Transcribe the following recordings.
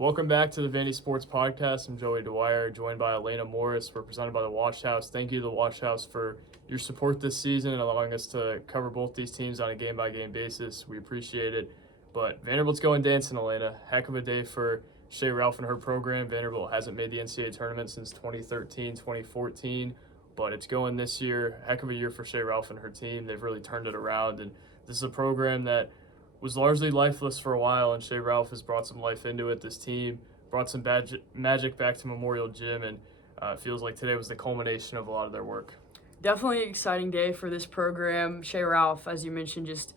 Welcome back to the Vandy Sports Podcast. I'm Joey Dwyer, joined by Elena Morris. We're presented by the Wash House. Thank you to the Wash House for your support this season and allowing us to cover both these teams on a game-by-game basis. We appreciate it. But Vanderbilt's going dancing, Elena. Heck of a day for Shea Ralph and her program. Vanderbilt hasn't made the NCAA tournament since 2013, 2014, but it's going this year. Heck of a year for Shea Ralph and her team. They've really turned it around, and this is a program that was largely lifeless for a while, and Shea Ralph has brought some life into it. This team brought some magic back to Memorial Gym, and it feels like today was the culmination of a lot of their work. Definitely an exciting day for this program. Shea Ralph, as you mentioned, just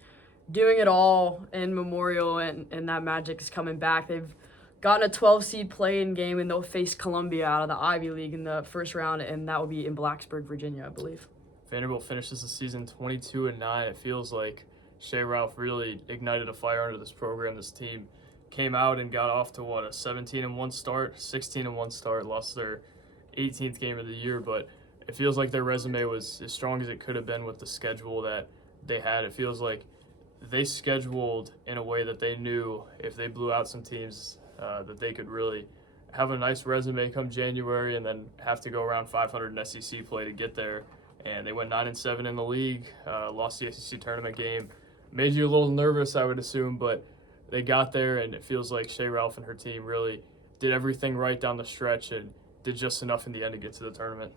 doing it all in Memorial, and that magic is coming back. They've gotten a 12-seed play-in game, and they'll face Columbia out of the Ivy League in the first round, and that will be in Blacksburg, Virginia, I believe. Vanderbilt finishes the season 22-9. It feels like Shea Ralph really ignited a fire under this program. This team came out and got off to a 17-1 start, 16-1 start, lost their 18th game of the year, but it feels like their resume was as strong as it could have been with the schedule that they had. It feels like they scheduled in a way that they knew if they blew out some teams that they could really have a nice resume come January and then have to go around 500 in SEC play to get there. And they went 9-7 in the league, lost the SEC tournament game. Made you a little nervous, I would assume, but they got there, and it feels like Shea Ralph and her team really did everything right down the stretch and did just enough in the end to get to the tournament.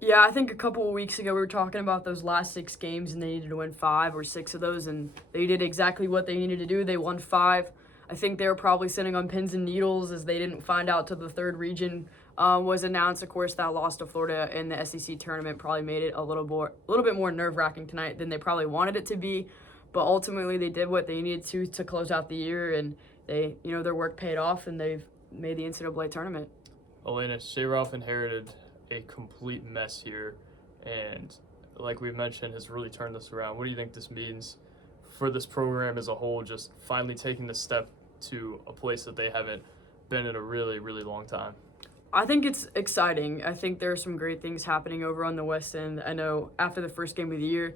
Yeah, I think a couple of weeks ago we were talking about those last 6 games, and they needed to win 5 or 6 of those, and they did exactly what they needed to do. They won 5. I think they were probably sitting on pins and needles as they didn't find out till the third region was announced. Of course, that loss to Florida in the SEC tournament probably made it a little bit more nerve-wracking tonight than they probably wanted it to be. But ultimately, they did what they needed to close out the year, and they, their work paid off, and they've made the NCAA tournament. Elena, Shea Ralph inherited a complete mess here, and like we mentioned, has really turned this around. What do you think this means for this program as a whole, just finally taking the step to a place that they haven't been in a really, really long time? I think it's exciting. I think there are some great things happening over on the West End. I know after the first game of the year,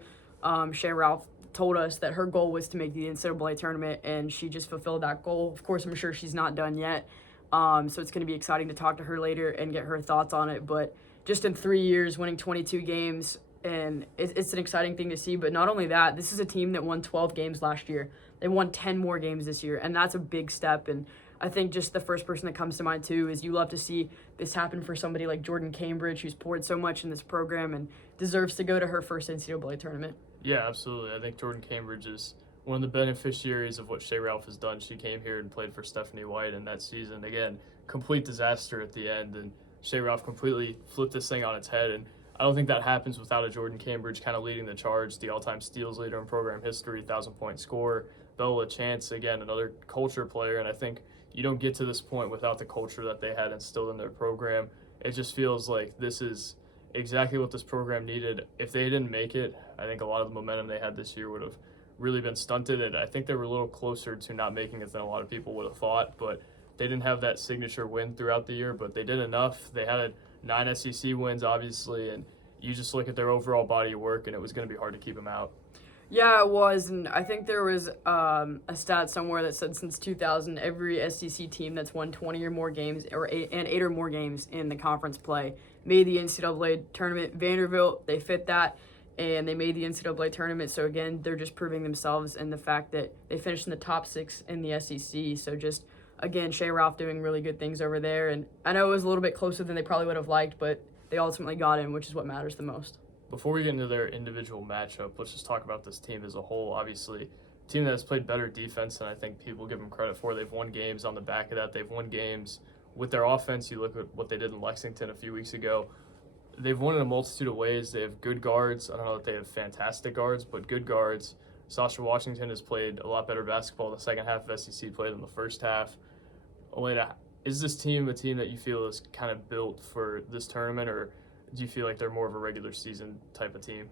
Shea Ralph told us that her goal was to make the NCAA tournament, and she just fulfilled that goal. Of course, I'm sure she's not done yet, so it's going to be exciting to talk to her later and get her thoughts on it. But just in 3 years, winning 22 games, and it's an exciting thing to see. But not only that, this is a team that won 12 games last year. They won 10 more games this year, and that's a big step. And I think just the first person that comes to mind, too, is you love to see this happen for somebody like Jordan Cambridge, who's poured so much in this program and deserves to go to her first NCAA tournament. Yeah, absolutely. I think Jordan Cambridge is one of the beneficiaries of what Shea Ralph has done. She came here and played for Stephanie White in that season. Again, complete disaster at the end, and Shea Ralph completely flipped this thing on its head. And I don't think that happens without a Jordan Cambridge kind of leading the charge, the all-time steals leader in program history, 1,000-point scorer. Bella Chance, again, another culture player, and I think you don't get to this point without the culture that they had instilled in their program. It just feels like this is exactly what this program needed. If they didn't make it, I think a lot of the momentum they had this year would have really been stunted, and I think they were a little closer to not making it than a lot of people would have thought, but they didn't have that signature win throughout the year, but they did enough. They had 9 SEC wins, obviously, and you just look at their overall body of work, and it was going to be hard to keep them out. Yeah, it was, and I think there was a stat somewhere that said since 2000, every SEC team that's won 20 or more games, or 8 or more games in the conference play, made the NCAA tournament. Vanderbilt, they fit that, and they made the NCAA tournament. So again, they're just proving themselves and the fact that they finished in the top 6 in the SEC. So just, again, Shea Ralph doing really good things over there. And I know it was a little bit closer than they probably would have liked, but they ultimately got in, which is what matters the most. Before we get into their individual matchup, let's just talk about this team as a whole. Obviously, a team that has played better defense than I think people give them credit for. They've won games on the back of that. They've won games with their offense. You look at what they did in Lexington a few weeks ago. They've won in a multitude of ways. They have good guards. I don't know that they have fantastic guards, but good guards. Sasha Washington has played a lot better basketball in the second half of SEC play than the first half. Elena, is this team a team that you feel is kind of built for this tournament, or do you feel like they're more of a regular season type of team?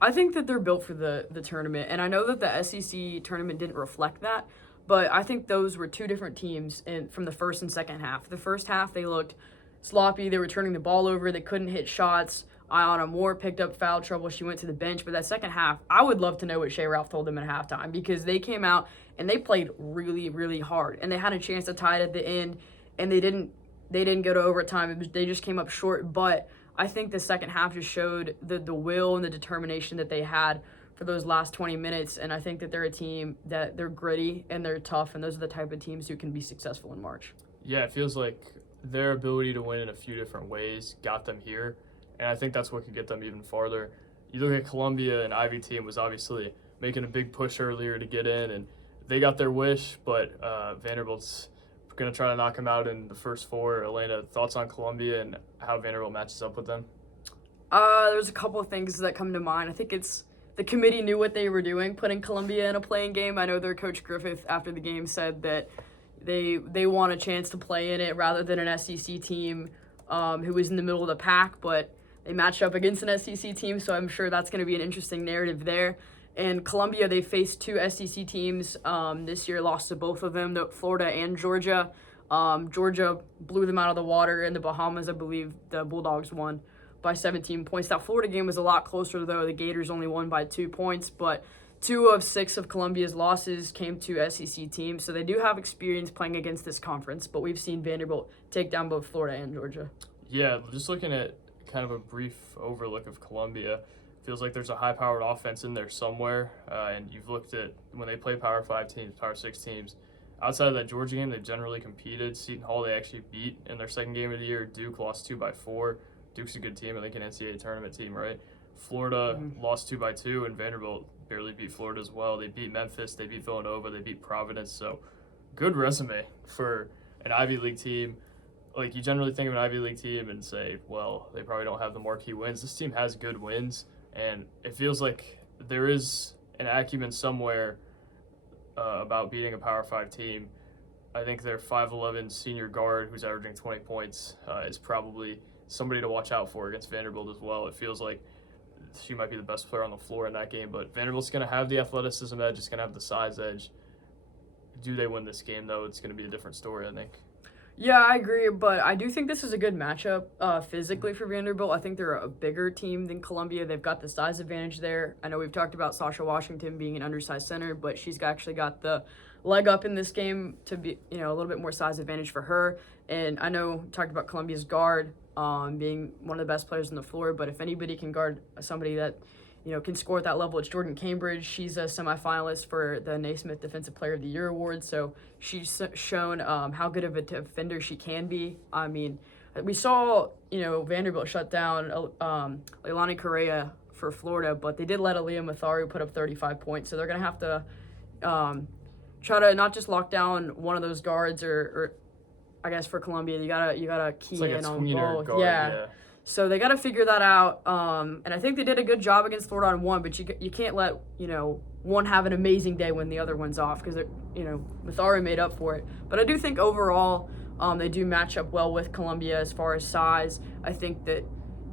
I think that they're built for the tournament, and I know that the SEC tournament didn't reflect that, but I think those were 2 different teams from the first and second half. The first half, they looked sloppy. They were turning the ball over. They couldn't hit shots. Ayanna Moore picked up foul trouble. She went to the bench. But that second half, I would love to know what Shea Ralph told them at halftime, because they came out and they played really, really hard, and they had a chance to tie it at the end. and they didn't go to overtime. They just came up short, but I think the second half just showed the will and the determination that they had for those last 20 minutes, and I think that they're a team that they're gritty and they're tough, and those are the type of teams who can be successful in March. Yeah, it feels like their ability to win in a few different ways got them here, and I think that's what could get them even farther. You look at Columbia, an Ivy team was obviously making a big push earlier to get in, and they got their wish, but Vanderbilt's going to try to knock them out in the first four. Elena, thoughts on Columbia and how Vanderbilt matches up with them? There's a couple of things that come to mind. I think it's the committee knew what they were doing, putting Columbia in a playing game. I know their coach Griffith after the game said that they want a chance to play in it rather than an SEC team who was in the middle of the pack, but they matched up against an SEC team, so I'm sure that's going to be an interesting narrative there. And Columbia, they faced two SEC teams this year, lost to both of them, Florida and Georgia. Georgia blew them out of the water. In the Bahamas, I believe the Bulldogs won by 17 points. That Florida game was a lot closer, though. The Gators only won by 2 points, but 2 of 6 of Columbia's losses came to SEC teams, so they do have experience playing against this conference, but we've seen Vanderbilt take down both Florida and Georgia. Yeah, just looking at kind of a brief overlook of Columbia, feels like there's a high-powered offense in there somewhere, and you've looked at when they play Power 5 teams, Power 6 teams. Outside of that Georgia game, they've generally competed. Seton Hall, they actually beat in their second game of the year. Duke lost 2-4. Duke's a good team, I think an NCAA tournament team, right? Florida lost 2-2, and Vanderbilt barely beat Florida as well. They beat Memphis, they beat Villanova, they beat Providence. So good resume for an Ivy League team. Like, you generally think of an Ivy League team and say, well, they probably don't have the marquee wins. This team has good wins, and it feels like there is an acumen somewhere about beating a Power 5 team. I think their 5'11" senior guard, who's averaging 20 points, is probably somebody to watch out for against Vanderbilt as well. It feels like she might be the best player on the floor in that game, but Vanderbilt's going to have the athleticism edge. It's going to have the size edge. Do they win this game, though? It's going to be a different story, I think. Yeah, I agree, but I do think this is a good matchup physically for Vanderbilt. I think they're a bigger team than Columbia. They've got the size advantage there. I know we've talked about Sasha Washington being an undersized center, but she's actually got the leg up in this game to be, a little bit more size advantage for her. And I know we talked about Columbia's guard being one of the best players on the floor, but if anybody can guard somebody that can score at that level, it's Jordan Cambridge. She's a semifinalist for the Naismith Defensive Player of the Year award, so she's shown how good of a defender she can be. I mean, we saw, Vanderbilt shut down Leilani Correa for Florida, but they did let Aaliyah Matharu put up 35 points, so they're going to have to try to not just lock down one of those guards or I guess for Columbia, you gotta key like in on both. Guard, yeah. So they got to figure that out, and I think they did a good job against Florida on one, but you can't let one have an amazing day when the other one's off because Matharu made up for it. But I do think overall they do match up well with Columbia as far as size. I think that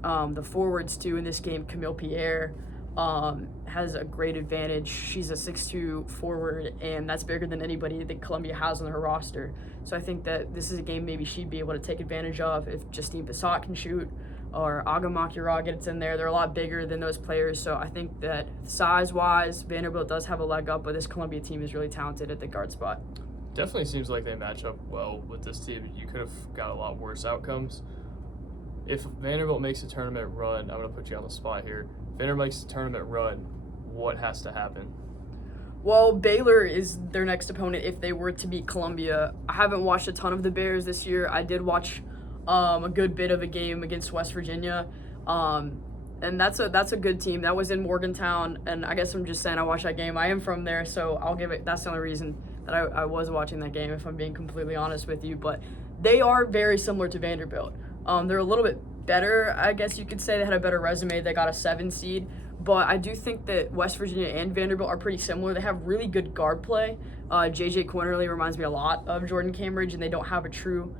the forwards too in this game, Camille Pierre has a great advantage. She's a 6'2" forward, and that's bigger than anybody that Columbia has on her roster. So I think that this is a game maybe she'd be able to take advantage of if Justine Bissott can shoot or Aga Makira gets in there. They're a lot bigger than those players, so I think that size-wise, Vanderbilt does have a leg up, but this Columbia team is really talented at the guard spot. Definitely seems like they match up well with this team. You could have got a lot worse outcomes. If Vanderbilt makes a tournament run, I'm going to put you on the spot here. If Vanderbilt makes a tournament run, what has to happen? Well, Baylor is their next opponent if they were to beat Columbia. I haven't watched a ton of the Bears this year. I did watch a good bit of a game against West Virginia, and that's a good team. That was in Morgantown, and I guess I'm just saying I watched that game. I am from there, so I'll give it. That's the only reason that I was watching that game, if I'm being completely honest with you. But they are very similar to Vanderbilt. They're a little bit better, I guess you could say. They had a better resume. They got a 7 seed. But I do think that West Virginia and Vanderbilt are pretty similar. They have really good guard play. J.J. Quinterly reminds me a lot of Jordan Cambridge, and they don't have a true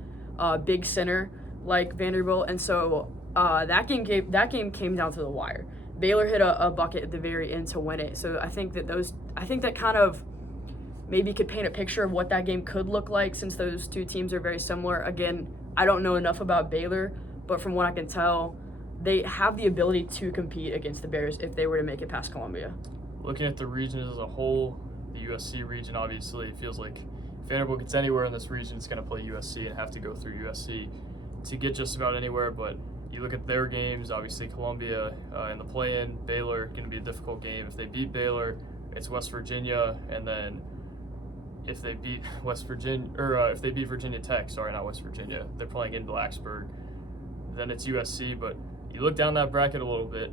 big center like Vanderbilt. And so that game came down to the wire. Baylor hit a bucket at the very end to win it. So I think that kind of maybe could paint a picture of what that game could look like since those two teams are very similar. Again, I don't know enough about Baylor, but from what I can tell, they have the ability to compete against the Bears if they were to make it past Columbia. Looking at the region as a whole, the USC region obviously feels like if Vanderbilt gets anywhere in this region, it's going to play USC and have to go through USC to get just about anywhere. But you look at their games, obviously Columbia in the play-in, Baylor, going to be a difficult game. If they beat Baylor, it's West Virginia, and then if they beat if they beat Virginia Tech, sorry, not West Virginia, they're playing in Blacksburg, then it's USC. But you look down that bracket a little bit,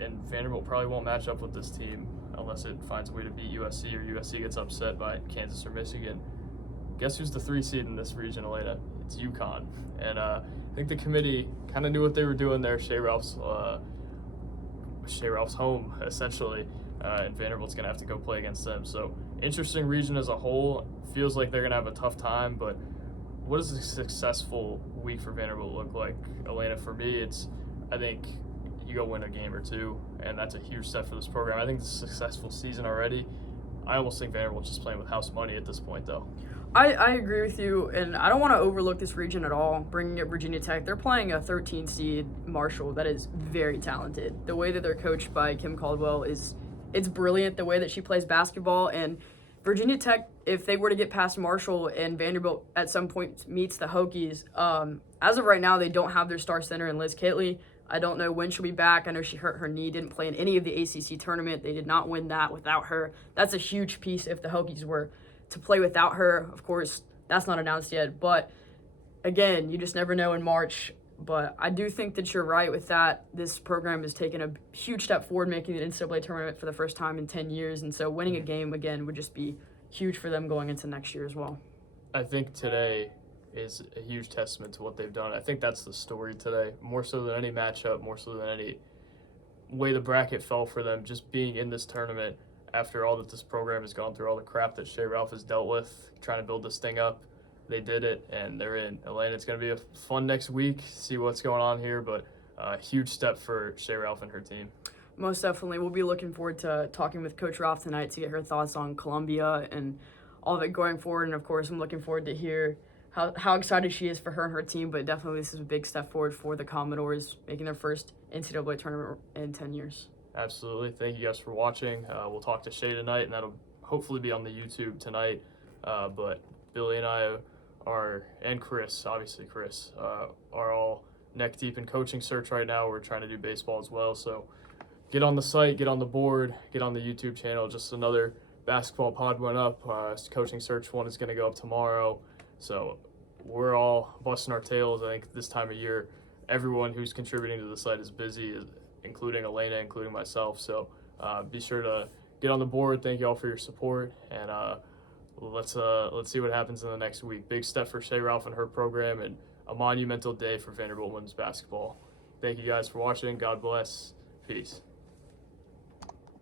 and Vanderbilt probably won't match up with this team unless it finds a way to beat USC or USC gets upset by Kansas or Michigan. Guess who's the 3 seed in this region, Elena? It's UConn. And I think the committee kind of knew what they were doing there. Shea Ralph's home, essentially, and Vanderbilt's going to have to go play against them. So interesting region as a whole. Feels like they're going to have a tough time, but what does a successful week for Vanderbilt look like, Elena? For me, I think you go win a game or two, and that's a huge step for this program. I think it's a successful season already. I almost think Vanderbilt's just playing with house money at this point, though. I agree with you, and I don't want to overlook this region at all. Bringing up Virginia Tech, they're playing a 13 seed Marshall that is very talented. The way that they're coached by Kim Caldwell it's brilliant. The way that she plays basketball, and Virginia Tech, if they were to get past Marshall and Vanderbilt at some point meets the Hokies, as of right now they don't have their star center in Liz Kitley. I don't know when she'll be back. I know she hurt her knee, didn't play in any of the ACC tournament. They did not win that without her. That's a huge piece if the Hokies were to play without her. Of course, that's not announced yet. But, again, you just never know in March. But I do think that you're right with that. This program has taken a huge step forward, making the NCAA tournament for the first time in 10 years. And so winning a game, again, would just be huge for them going into next year as well. I think today is a huge testament to what they've done. I think that's the story today, more so than any matchup, more so than any way the bracket fell for them, just being in this tournament after all that this program has gone through, all the crap that Shea Ralph has dealt with, trying to build this thing up. They did it, and they're in. Atlanta, it's going to be a fun next week, see what's going on here, but a huge step for Shea Ralph and her team. Most definitely. We'll be looking forward to talking with Coach Ralph tonight to get her thoughts on Columbia and all of it going forward. And, of course, I'm looking forward to hear how excited she is for her and her team, but definitely this is a big step forward for the Commodores, making their first NCAA tournament in 10 years. Absolutely. Thank you guys for watching. We'll talk to Shea tonight, and that'll hopefully be on the YouTube tonight. But Billy and I and Chris, obviously Chris, are all neck deep in coaching search right now. We're trying to do baseball as well. So get on the site, get on the board, get on the YouTube channel. Just another basketball pod went up. Coaching search one is going to go up tomorrow. So we're all busting our tails. I think this time of year, everyone who's contributing to the site is busy, including Elena, including myself. So be sure to get on the board. Thank you all for your support, and let's see what happens in the next week. Big step for Shea Ralph and her program, and a monumental day for Vanderbilt women's basketball. Thank you guys for watching. God bless. Peace.